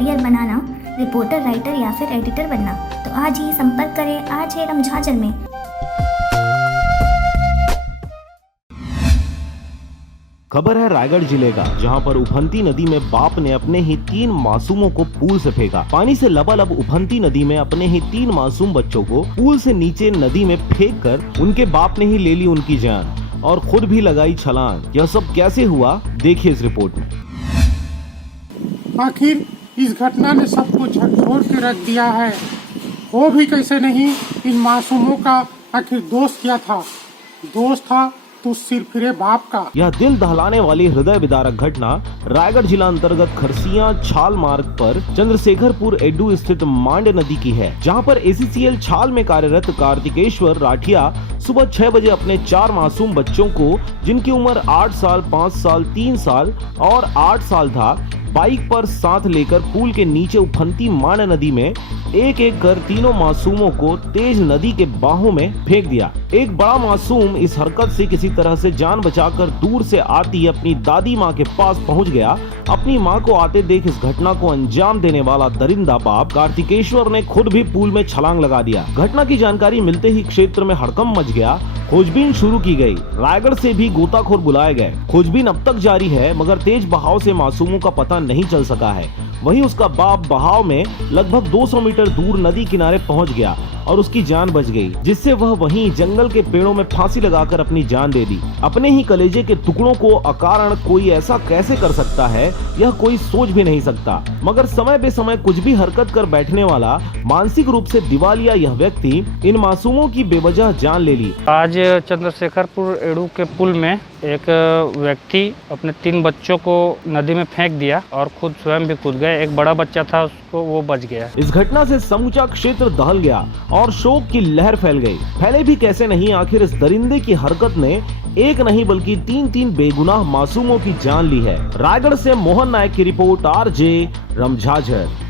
Career बनाना, reporter, writer या फिर editor बनना, तो आज ही संपर्क करें आज है रमझाझर में। खबर है रायगढ़ जिले का, जहां पर उफनती नदी में बाप ने अपने ही 3 मासूमों को पूल से फेंका। पानी से लबालब उफनती नदी में अपने ही 3 मासूम बच्चों को पूल से नीचे नदी में फेंककर उनके बाप ने ही ले ली उनकी जान और खुद भी लगाई छलांग। यह सब कैसे हुआ, देखिए इस रिपोर्ट में। आखिर इस घटना ने सब कुछ झकझोर के रख दिया है। हो भी कैसे नहीं, इन मासूमों का आखिर दोस्त क्या था? दोस्त था तो सिर फिरे बाप का। यह दिल दहलाने वाली हृदय विदारक घटना रायगढ़ जिला अंतर्गत खरसिया छाल मार्ग पर चंद्रशेखरपुर एडू स्थित मांड नदी की है, जहां पर ACCL छाल में कार्यरत कार्तिकेश्वर राठिया सुबह 6 बजे अपने 4 मासूम बच्चों को, जिनकी उम्र 8 साल, 5 साल, 3 साल और 8 साल था, बाइक पर साथ लेकर पुल के नीचे उफनती मांड नदी में एक एक कर तीनों मासूमों को तेज नदी के बाहों में फेंक दिया। एक बड़ा मासूम इस हरकत से किसी तरह से जान बचाकर दूर से आती अपनी दादी माँ के पास पहुँच गया। अपनी माँ को आते देख इस घटना को अंजाम देने वाला दरिंदा बाप कार्तिकेश्वर ने खुद भी पुल में छलांग लगा दिया। घटना की जानकारी मिलते ही क्षेत्र में हड़कंप मच गया। खोजबीन शुरू की गई। रायगढ़ से भी गोताखोर बुलाए गए। खोजबीन अब तक जारी है, मगर तेज बहाव से मासूमों का पता नहीं चल सका है। वहीं उसका बाप बहाव में लगभग 200 मीटर दूर नदी किनारे पहुंच गया और उसकी जान बच गई, जिससे वह वहीं जंगल के पेड़ों में फांसी लगाकर अपनी जान दे दी। अपने ही कलेजे के टुकड़ों को अकारण कोई ऐसा कैसे कर सकता है, यह कोई सोच भी नहीं सकता। मगर समय बेसमय कुछ भी हरकत कर बैठने वाला मानसिक रूप से दिवालिया यह व्यक्ति इन मासूमों की बेवजह जान ले ली। आज चंद्रशेखरपुर एडू के पुल में एक व्यक्ति अपने 3 बच्चों को नदी में फेंक दिया और खुद स्वयं भी कूद गए। एक बड़ा बच्चा था, उसको वो बच गया। इस घटना से समूचा क्षेत्र दहल गया और शोक की लहर फैल गई। फैले भी कैसे नहीं, आखिर इस दरिंदे की हरकत ने एक नहीं बल्कि 3 बेगुनाह मासूमों की जान ली है। रायगढ़ से मोहन नायक की रिपोर्ट, RJ रमझाझर।